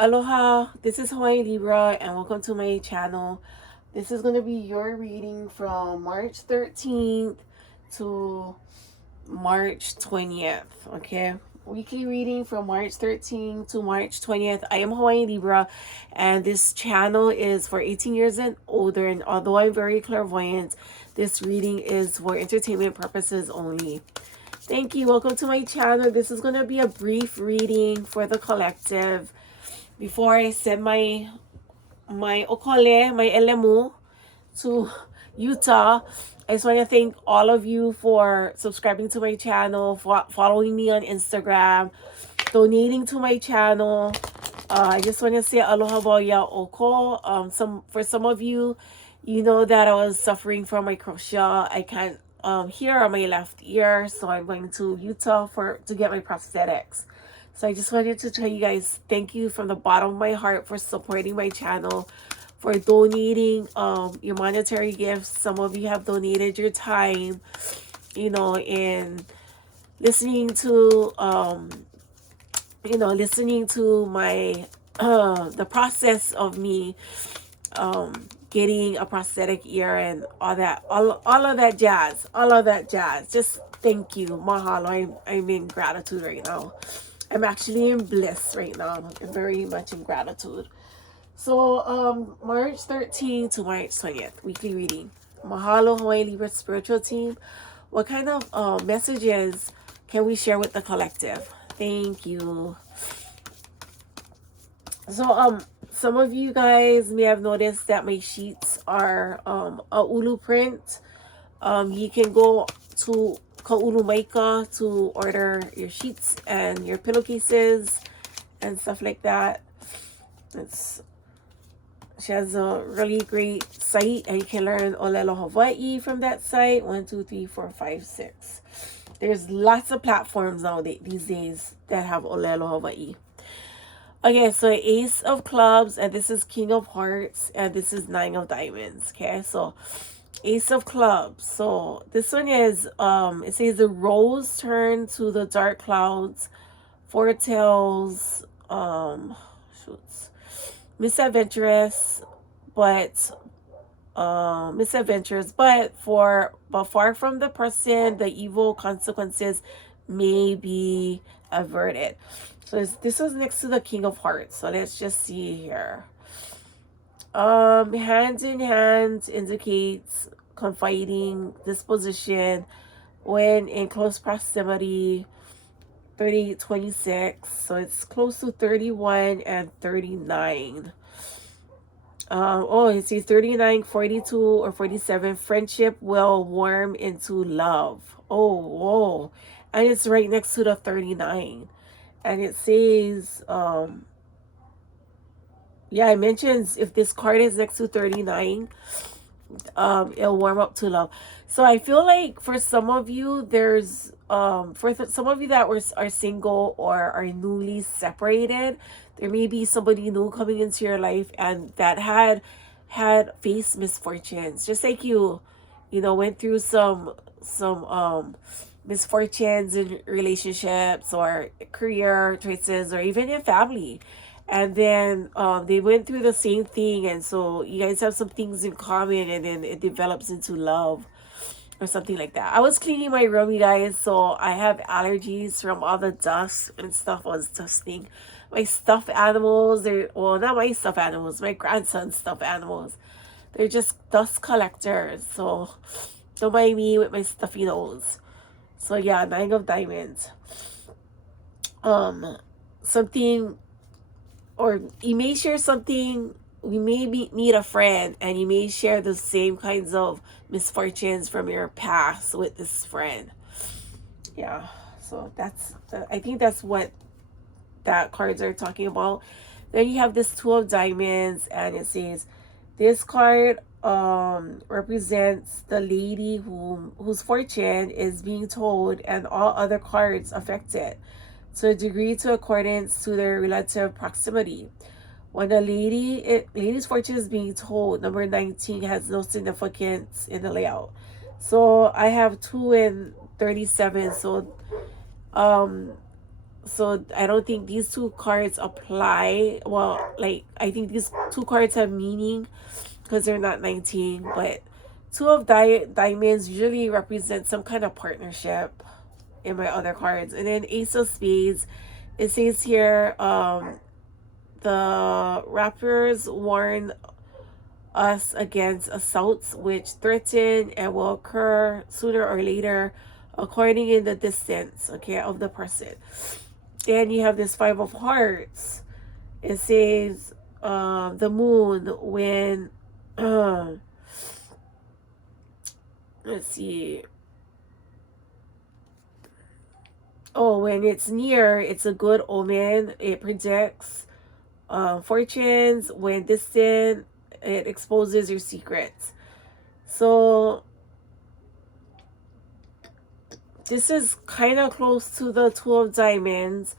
Aloha, this is Hawaii Libra and welcome to my channel. This is going to be your reading from March 13th to March 20th, okay? Weekly reading from March 13th to March 20th. I am Hawaii Libra and this channel is for 18 years and older, and although I'm very clairvoyant, this reading is for entertainment purposes only. Thank you. Welcome to my channel. This is going to be a brief reading for the collective. Before I send my okole, my elemu to Utah, I just want to thank all of you for subscribing to my channel, for following me on Instagram, donating to my channel. I just want to say aloha ya oko. For some of you, you know that I was suffering from microtia. I can't hear on my left ear, so I'm going to Utah to get my prosthetics. So I just wanted to tell you guys, thank you from the bottom of my heart for supporting my channel, for donating your monetary gifts. Some of you have donated your time, in listening to listening to my the process of me getting a prosthetic ear and all of that jazz. Just thank you, mahalo. I'm in gratitude right now. I'm actually in bliss right now. I'm very much in gratitude. So, March 13th to March 20th, weekly reading. Mahalo, Hawaii Libra spiritual team. What kind of messages can we share with the collective? Thank you. So, some of you guys may have noticed that my sheets are a ulu print. You can go to Ka'ulu Maika to order your sheets and your pillowcases and stuff like that. She has a really great site, and you can learn Olelo Hawaii from that site. 1, 2, 3, 4, 5, 6. There's lots of platforms these days that have Olelo Hawaii. Okay, so Ace of Clubs, and this is King of Hearts, and this is 9 of Diamonds. Okay, so Ace of Clubs. So this one is it says the rose turned to the dark clouds, foretells misadventurous, but far from the person, the evil consequences may be averted. So this was next to the King of Hearts. So let's just see here. Hand in hand indicates confiding disposition when in close proximity. 26, so it's close to 31 and 39. It says 39, 42, or 47. Friendship will warm into love. Oh, and it's right next to the 39. And it says, it mentions if this card is next to 39, it'll warm up to love. So I feel like for some of you, there's some of you that are single or are newly separated, there may be somebody new coming into your life and that had faced misfortunes, just like you went through some misfortunes in relationships or career choices or even in family. And then they went through the same thing, and so you guys have some things in common, and then it develops into love or something like that. I was cleaning my room, you guys, so I have allergies from all the dust and stuff I was dusting. My stuffed animals, not my stuffed animals, my grandson's stuffed animals. They're just dust collectors, so don't mind me with my stuffy nose. So yeah, 9 of Diamonds. Something, or you may share something. We may meet a friend and you may share the same kinds of misfortunes from your past with this friend. Yeah, so I think that's what that cards are talking about. Then you have this 2 of Diamonds, and it says this card represents the lady whose fortune is being told, and all other cards affected to a degree to accordance to their relative proximity. When a lady's fortune is being told, number 19 has no significance in the layout. So I have 2 and 37. So So I don't think these two cards apply. Well, like, I think these two cards have meaning because they're not 19, but two of diamonds usually represent some kind of partnership in my other cards. And then Ace of Spades, it says here, the rappers warn us against assaults which threaten and will occur sooner or later according in the distance, okay, of the person. Then you have this Five of Hearts. It says the moon when let's see. Oh, when it's near, it's a good omen. It predicts fortunes. When distant, it exposes your secrets. So this is kind of close to the Two of Diamonds.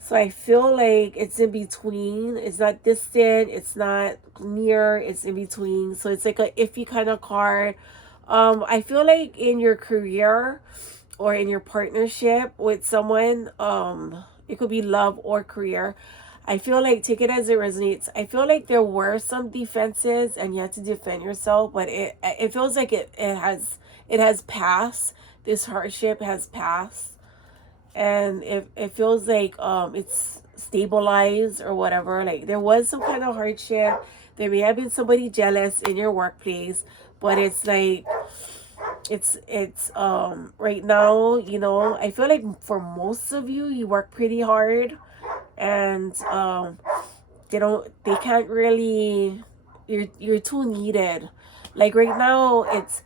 So I feel like it's in between. It's not distant. It's not near. It's in between. So it's like a iffy kind of card. I feel like in your career or in your partnership with someone, it could be love or career. I feel like, take it as it resonates. I feel like there were some defenses and you had to defend yourself, but it feels like it has passed. This hardship has passed, and it feels like it's stabilized or whatever. Like, there was some kind of hardship. There may have been somebody jealous in your workplace, but it's like it's right now, you know, I feel like for most of you, you work pretty hard, and they can't really, you're too needed. Like right now, it's,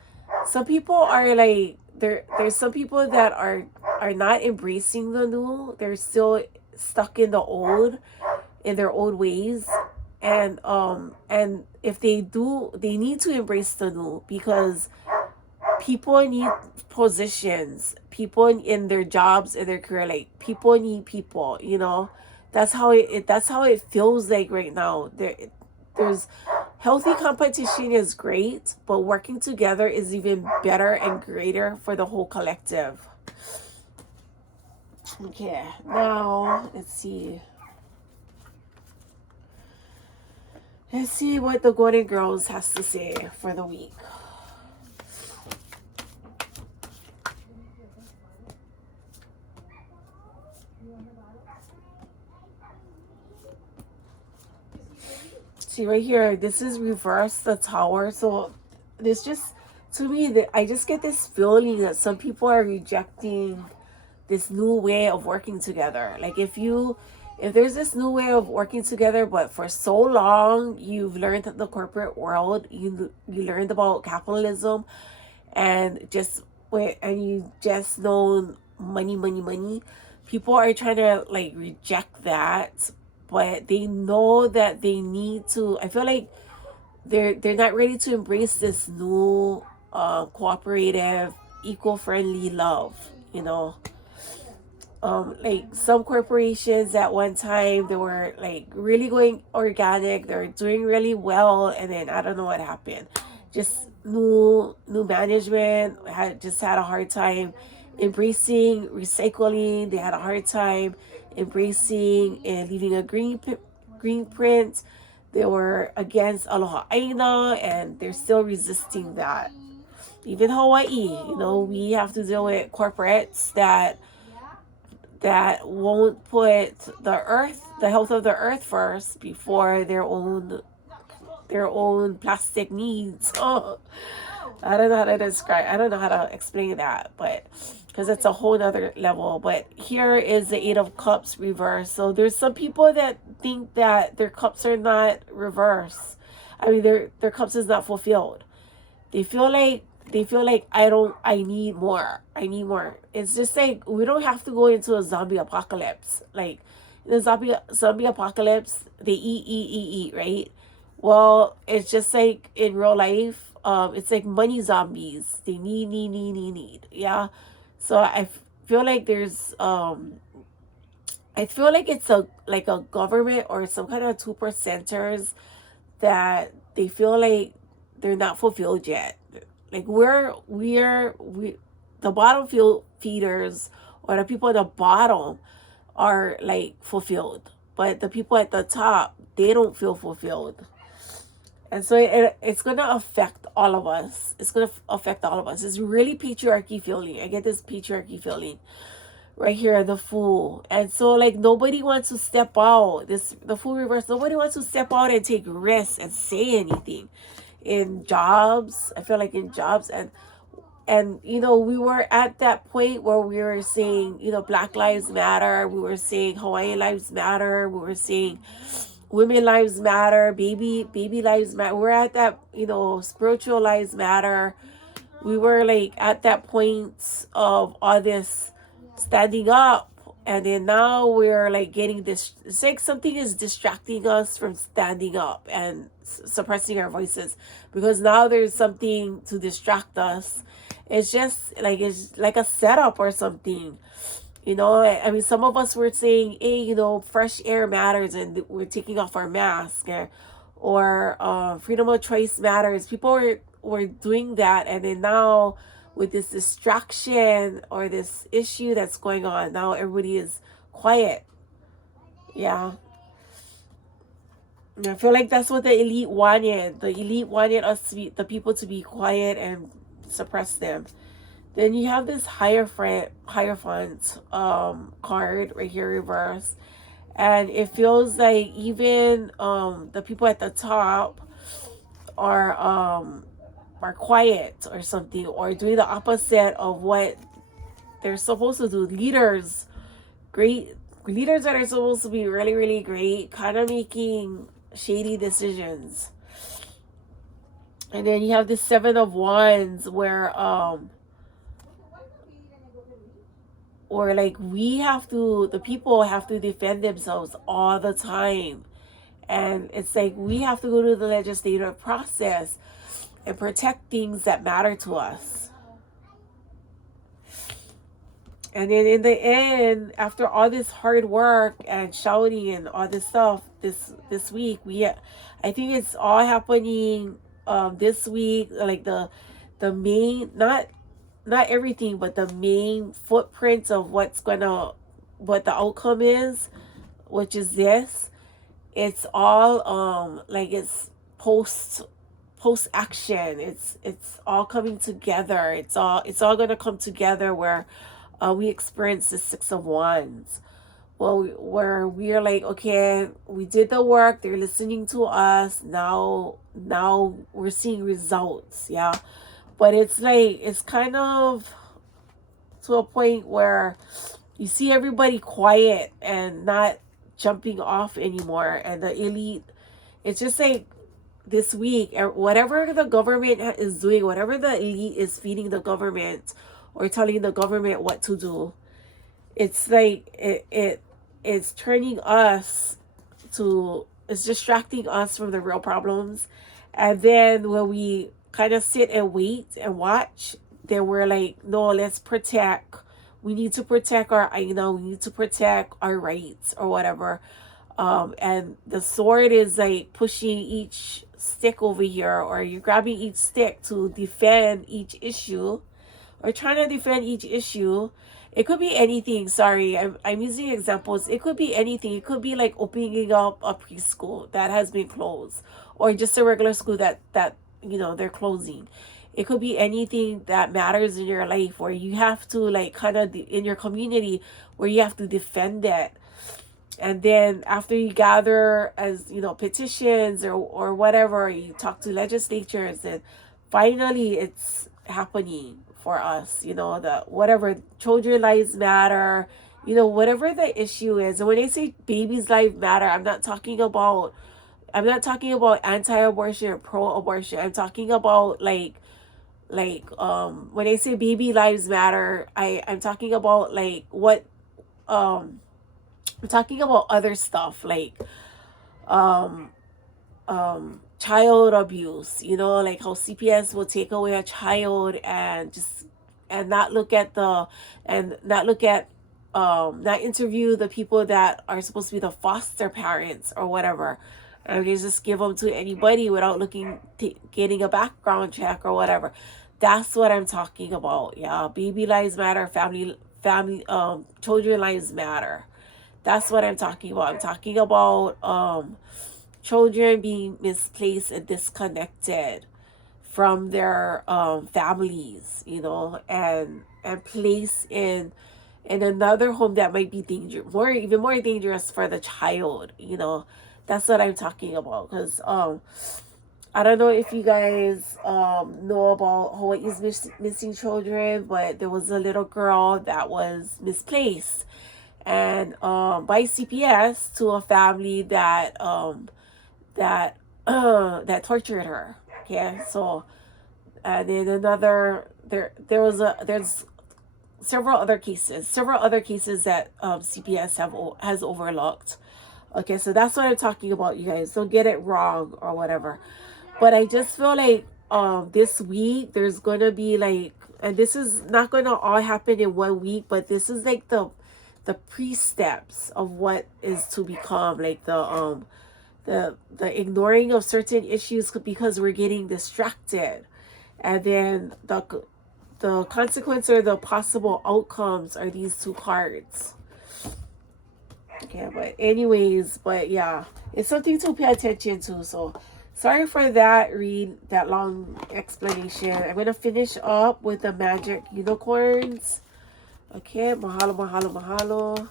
some people are like, there's some people that are not embracing the new. They're still stuck in the old, in their old ways. And if they do, they need to embrace the new, because people need positions, people in their jobs, in their career. Like, people need people, you know. That's how it feels like right now. There's healthy competition is great, but working together is even better and greater for the whole collective. Okay, now let's see what the Golden Girls has to say for the week. See right here, this is reverse the Tower. So this just, to me, that I just get this feeling that some people are rejecting this new way of working together. Like, if there's this new way of working together, but for so long you've learned the corporate world, you learned about capitalism, and you just know money. People are trying to like reject that, but they know that they need to. I feel like they're not ready to embrace this new cooperative, eco-friendly love, you know. Like some corporations at one time, they were like really going organic, they were doing really well, and then I don't know what happened. Just new management had a hard time embracing recycling. They had a hard time embracing and leaving a green print. They were against Aloha Aina, and they're still resisting that. Even Hawaii, you know, we have to deal with corporates that won't put the health of the earth first before their own plastic needs. Oh, I don't know how to explain that, but because it's a whole other level. But here is the Eight of Cups reversed. So there's some people that think that their cups are not reversed. I mean, their cups is not fulfilled. They feel like I need more. It's just like, we don't have to go into a zombie apocalypse. Like, in the zombie apocalypse, they eat, right? Well, it's just like in real life, it's like money zombies. They need. Yeah. So I feel like there's I feel like it's a government or some kind of 2%ers that they feel like they're not fulfilled yet. Like, we the bottom feeders, or the people at the bottom, are like fulfilled, but the people at the top, they don't feel fulfilled. And so it's going to affect all of us. It's going to affect all of us. It's really patriarchy feeling. I get this patriarchy feeling right here, the Fool. And so like nobody wants to step out. The Fool reverse, nobody wants to step out and take risks and say anything. In jobs, I feel like in jobs, and you know, we were at that point where we were saying, you know, Black Lives Matter, we were saying Hawaiian Lives Matter, we were saying women lives matter, baby lives matter. We're at that, you know, spiritual lives matter. We were like at that point of all this standing up, and then now we're like getting this, it's like something is distracting us from standing up and suppressing our voices, because now there's something to distract us. It's just like, it's like a setup or something. You know, I mean, some of us were saying, hey, you know, fresh air matters, and we're taking off our mask, or freedom of choice matters. People were doing that, and then now with this distraction or this issue that's going on, now everybody is quiet. Yeah. I feel like that's what the elite wanted. The elite wanted us to be, the people to be quiet and suppress them. Then you have this Hierophant card right here, reverse. And it feels like even the people at the top are quiet or something, or doing the opposite of what they're supposed to do. Leaders, great leaders that are supposed to be really, really great, kind of making shady decisions. And then you have the Seven of Wands, where or like the people have to defend themselves all the time. And it's like we have to go to the legislative process and protect things that matter to us. And then in the end, after all this hard work and shouting and all this stuff this week, I think it's all happening this week, like the main, not everything, but the main footprints of what the outcome is, which is this. It's all like it's post action. It's all coming together. It's all gonna come together where we experience the Six of Wands. Well, where we are like, okay, we did the work. They're listening to us. Now we're seeing results. Yeah. But it's like, it's kind of to a point where you see everybody quiet and not jumping off anymore. And the elite, it's just like this week, whatever the government is doing, whatever the elite is feeding the government or telling the government what to do, it's like it's turning us to, it's distracting us from the real problems. And then when we kind of sit and wait and watch, then we're like, no, let's protect. We need to protect our aina. We need to protect our rights or whatever. And the sword is like pushing each stick over here, or you're grabbing each stick to defend each issue, or trying to defend each issue. It could be anything. Sorry, I'm using examples. It could be anything. It could be like opening up a preschool that has been closed, or just a regular school that you know, they're closing. It could be anything that matters in your life, where you have to like kind of in your community, where you have to defend it. And then after you gather, as you know, petitions or whatever, you talk to legislatures, and finally it's happening for us. You know, the whatever, children lives matter, you know, whatever the issue is. And when they say babies' lives matter, I'm not talking about anti-abortion or pro-abortion. I'm talking about like when they say baby lives matter, I'm talking about like what I'm talking about other stuff like child abuse, you know, like how CPS will take away a child and not look at not interview the people that are supposed to be the foster parents or whatever. And they just give them to anybody without getting a background check or whatever. That's what I'm talking about. Yeah, baby lives matter, family, children lives matter. That's what I'm talking about. I'm talking about children being misplaced and disconnected from their families, you know, and placed in another home that might be even more dangerous for the child, you know. That's what I'm talking about. Because I don't know if you guys know about Hawaii's missing children, but there was a little girl that was misplaced and by CPS to a family that that tortured her. Okay, so and then there's several other cases that CPS has overlooked. Okay, so that's what I'm talking about, you guys. Don't get it wrong or whatever. But I just feel like this week there's gonna be like, and this is not gonna all happen in 1 week, but this is like the pre-steps of what is to become, like the ignoring of certain issues because we're getting distracted, and then the consequence or the possible outcomes are these two cards. Okay, but anyways, but yeah, it's something to pay attention to. So sorry for that long explanation. I'm gonna finish up with the magic unicorns. Okay, mahalo, mahalo, mahalo.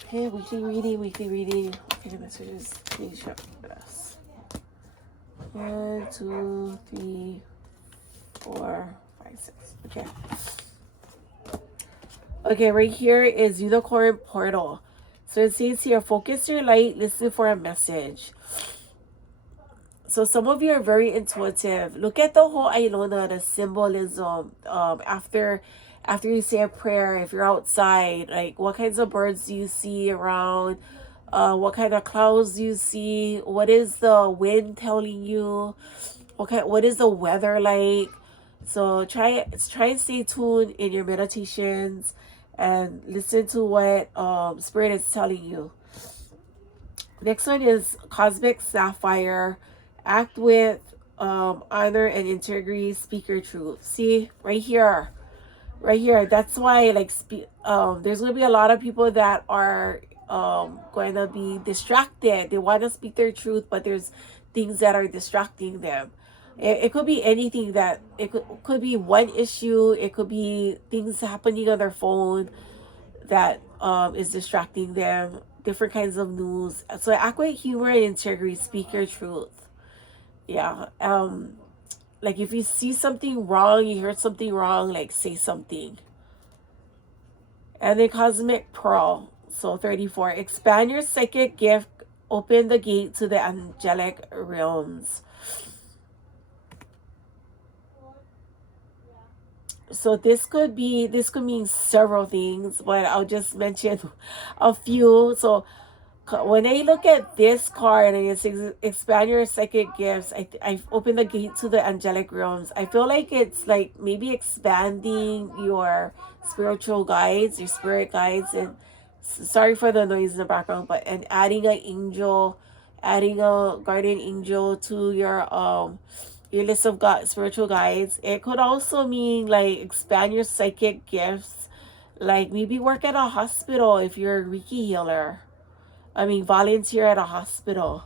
Okay, weekly reading. Okay, messages, please share with us. 1, 2, 3, 4, 5, 6. Okay. Okay, right here is Unicorn Portal. So it says here, focus your light, listen for a message. So some of you are very intuitive. Look at the whole Ailona, the symbolism. After you say a prayer, if you're outside, like what kinds of birds do you see around? What kind of clouds do you see? What is the wind telling you? What is the weather like? So try and stay tuned in your meditations and listen to what Spirit is telling you. Next one is Cosmic Sapphire. Act with honor and integrity. Speak your truth. See, right here. That's why, like, there's going to be a lot of people that are going to be distracted. They want to speak their truth, but there's things that are distracting them. It could be anything. That it could be one issue. It could be things happening on their phone that is distracting them. Different kinds of news. So act with humor and integrity. Speak your truth. Yeah. Like if you see something wrong, you heard something wrong, like say something. And then Cosmic Pearl. So 34. Expand your psychic gift. Open the gate to the angelic realms. So this could mean several things, but I'll just mention a few. So when I look at this card and it says expand your psychic gifts, I've opened the gate to the angelic realms. I feel like it's like maybe expanding your spiritual guides, your spirit guides, and sorry for the noise in the background, but and adding a guardian angel to your list of spiritual guides. It could also mean like expand your psychic gifts, like maybe work at a hospital if you're a Reiki healer. Volunteer at a hospital.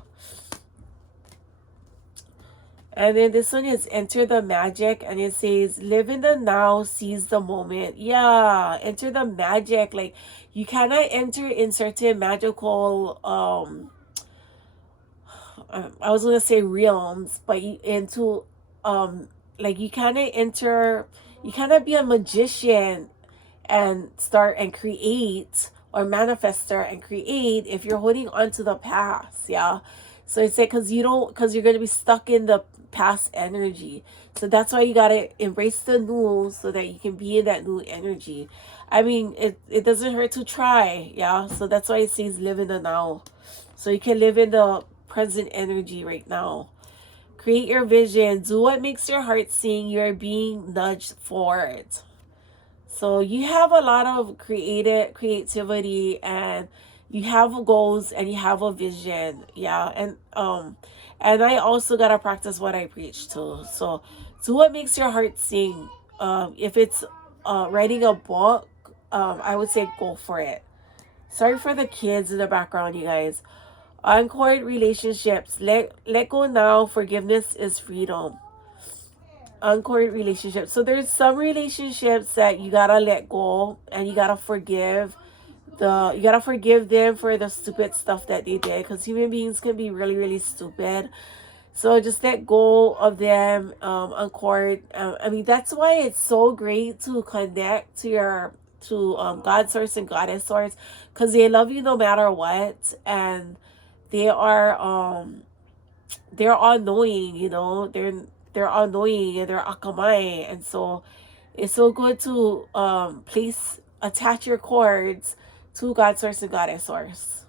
And then this one is enter the magic, and it says live in the now, seize the moment. Yeah, enter the magic. Like you cannot enter in certain magical I was gonna say realms, but into like you cannot be a magician and start and create, or manifester and create, if you're holding on to the past. Yeah, so it's like because you're going to be stuck in the past energy. So that's why you got to embrace the new so that you can be in that new energy. It doesn't hurt to try. Yeah, so that's why it says live in the now, so you can live in the present energy right now. Create your vision. Do what makes your heart sing. You're being nudged forward. So you have a lot of creativity, and you have goals, and you have a vision. Yeah. And I also gotta practice what I preach too. So do what makes your heart sing. If it's writing a book, I would say go for it. Sorry for the kids in the background, you guys. Uncourt relationships. Let go now. Forgiveness is freedom. Uncourt relationships. So there's some relationships that you gotta let go and you gotta forgive. You gotta forgive them for the stupid stuff that they did, because human beings can be really, really stupid. So just let go of them, uncourt. I mean, that's why it's so great to connect to your God source and goddess source, because they love you no matter what, and they are they're all knowing, you know, they're all knowing, and they're akamai, and so it's so good to attach your cords to God source and goddess source.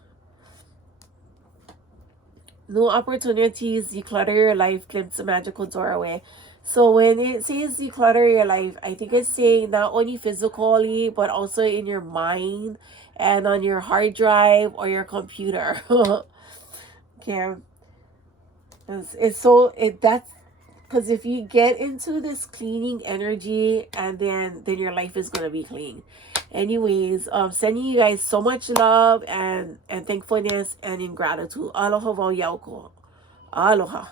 New opportunities, declutter your life, glimpse a magical doorway. So when it says declutter your life, I think it's saying not only physically, but also in your mind and on your hard drive or your computer. Okay. That's because if you get into this cleaning energy, and then your life is gonna be clean. Anyways, sending you guys so much love and thankfulness and in gratitude. Aloha wau yauko. Aloha.